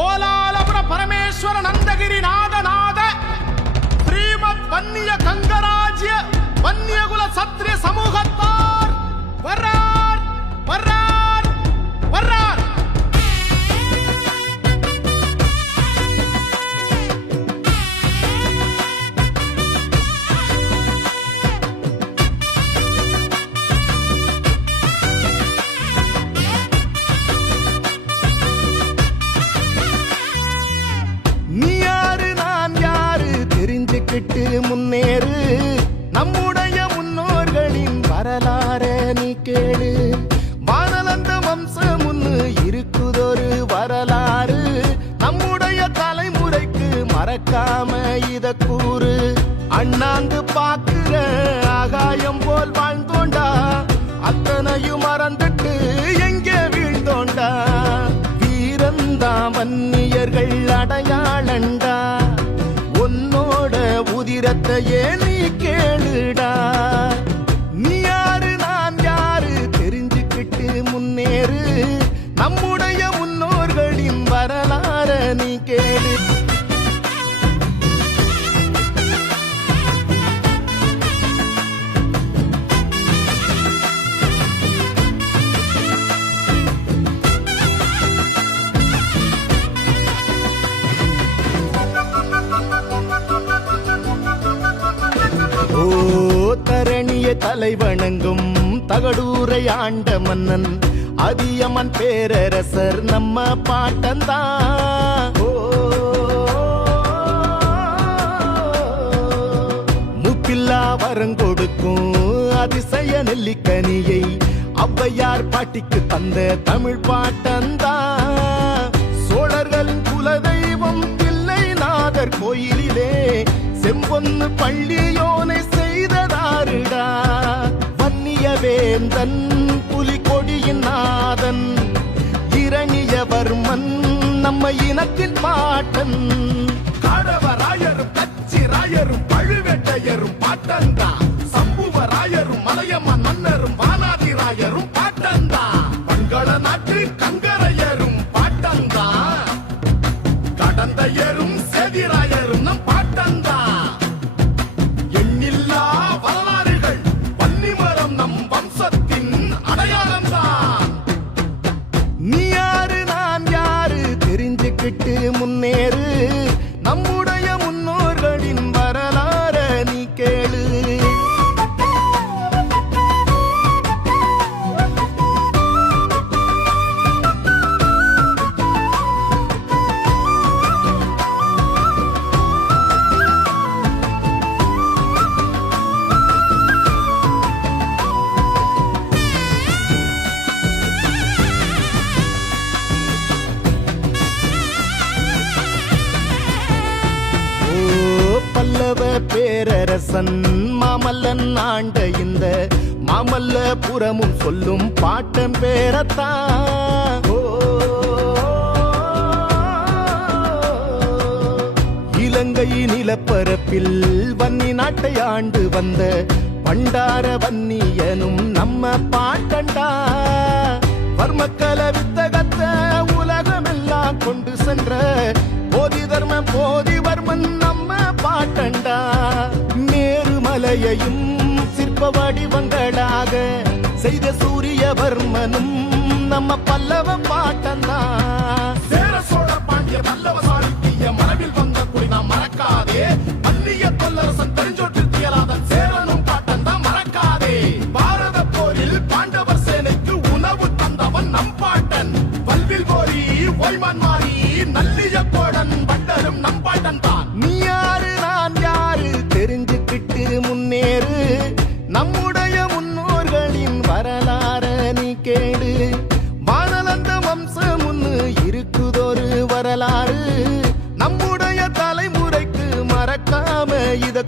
Olá. விட்டு முன்னேறு. நம்முடைய முன்னோர்களின் வரலாற நீ கேளு. வானலந்த வம்சம் ஒண்ணு இருக்குதொரு வரலாறு. நம்முடைய தலைமுறைக்கு மறக்காம இத கூறு. அண்ணாந்து பாக்குற ஆகாய உதிரத்தையே நீ கேளுடா. தலை வணங்கும் தகடூரை ஆண்ட மன்னன் அதியமன் பேரரசர் நம்ம பாட்டந்தான் ஓ, முப்பில்லா வரங்கொடுக்கும் அதிசய நெல்லிக்கனியை ஔவையார் பாட்டிக்கு தந்த தமிழ் பாட்டந்தான் சோழர்களின் குலதெய்வம் தில்லை நாதர் கோயிலிலே செம்பொன்னு பள்ளியோனை செய்ததாருடா வேந்தன் புலிகொடியின் நாதன் இரணியவர்மன் நம்ம இனத்தின் பாட்டன். காடவராயரும் கச்சிராயரும் பழுவேட்டையரும் பாட்டந்தா சம்புவராயரும் மலையம்மன் மன்னரும் விட்டு முன்னேறு. நம்முடைய பல்லவ பேரரசன் மாமல்லன் ஆண்ட இந்த மாமல்லபுரமும் சொல்லும் பாட்டம் பேரத்தான் இலங்கை நிலப்பரப்பில் வன்னி நாட்டை ஆண்டு வந்த பண்டார வன்னியனும் நம்ம பாட்டண்டா. வர்மக்கல வித்தகத்தை உலகமெல்லாம் கொண்டு சென்ற மேருமலையையும் சிற்ப வடிவங்களாக செய்த சூரியவர்மனும் நம்ம பல்லவ பாட்டந்தான் சேர சோழ பாண்டிய பல்லவ சாளுக்கிய மரபில் வந்த குடி நாம் மறக்காதே. அந்நிய பல்லரசன் கேடு வானலந்த வம்சம் ஒண்ணு இருக்குதொரு வரலாறு. நம்முடைய தலைமுறைக்கு மறக்காம இத